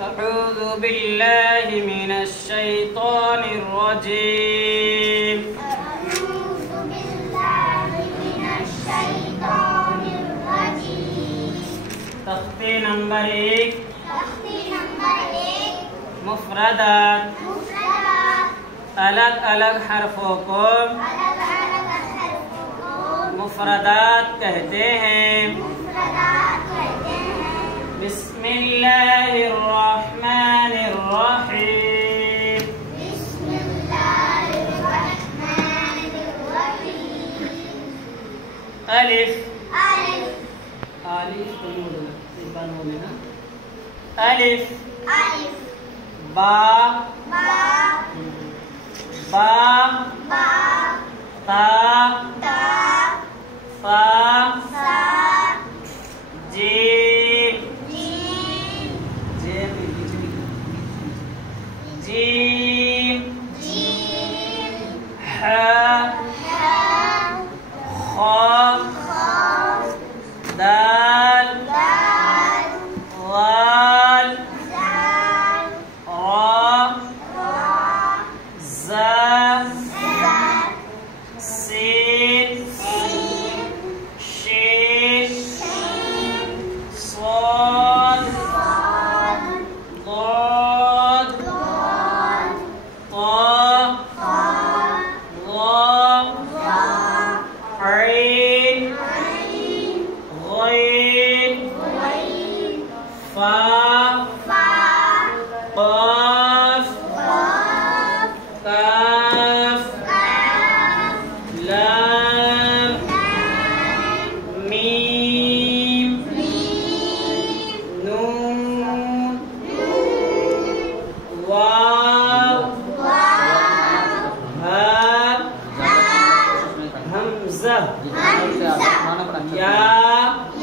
अऊज़ु बिल्लाहि मिनश शैतानिर रजीम। अऊज़ु बिल्लाहि मिनश शैतानिर रजीम। तख्ती नंबर 1 मुफ़रदात अलग अलग हरफों को मुफ़रदात कहते हैं। बिस्मिल्लाहिर्रहमानिर्रहीम। अलिफ अलिफ बा ता सा जीम हा खा दाल वाल या